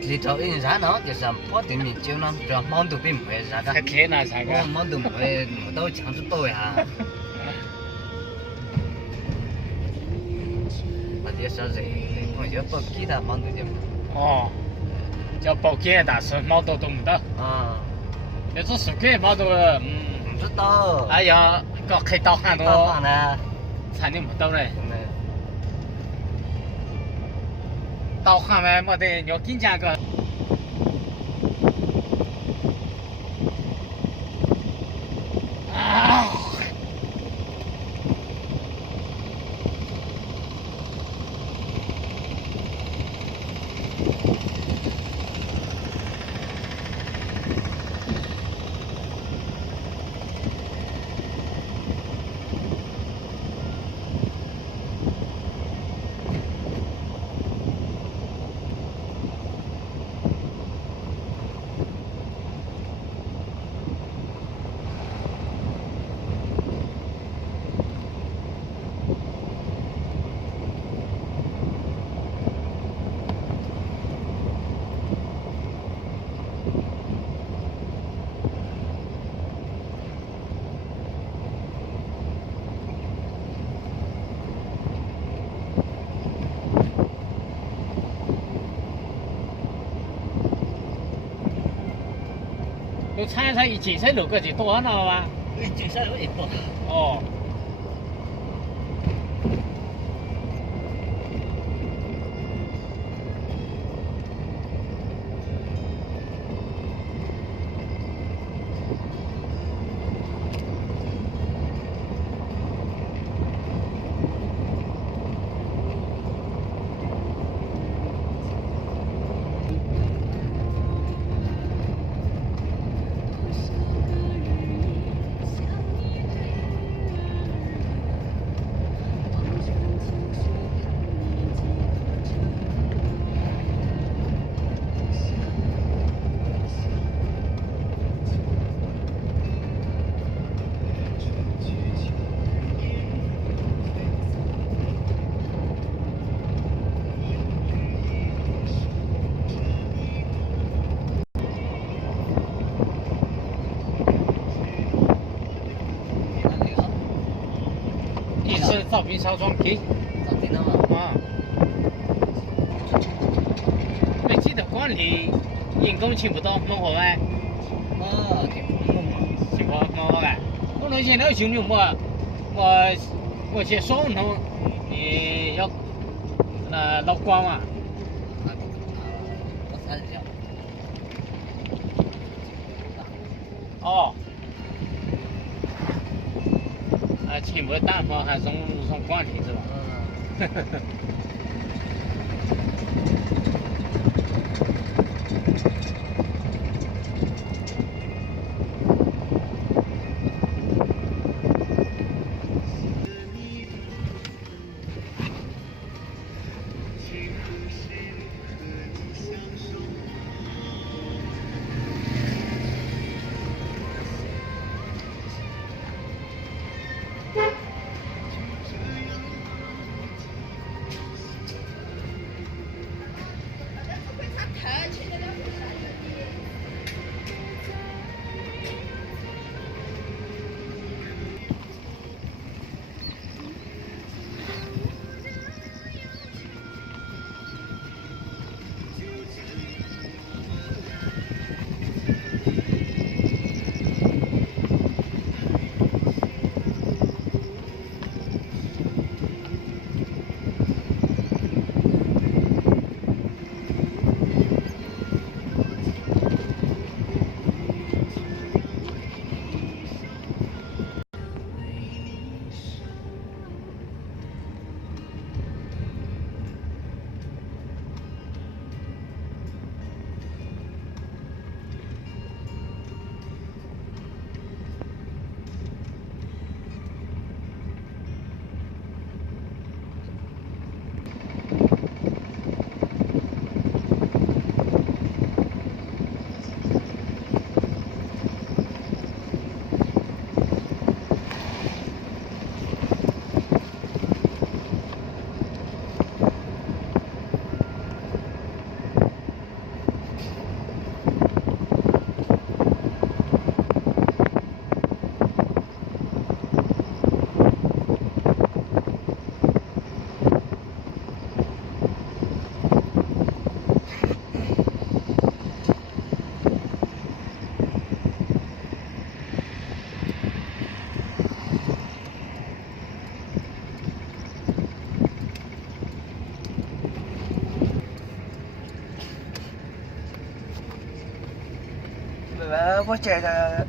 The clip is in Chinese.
里头印啥呢？就是不对面酒呢，主要忙都并不会啥个。太甜了啥个？忙都不会到强制包呀。或者说是我就包其他忙都就。哦，叫包给但是忙都都没得。啊。那这是给忙都不知道。哎呀，搞开导航都。导航呢？差点没到嘞。导航嘛没得，要紧张个。啊！有铲铲一进山路个就多了吧？一进山路一多。哦。照片烧装机，照片了嘛？啊，没记得管理，人工请不到，弄好呗。哦，情况弄好呗。我那现在兄弟我去双弄，你要老光嘛。我才这样。哦。请不蛋包还送光体是吧？嗯。我这个。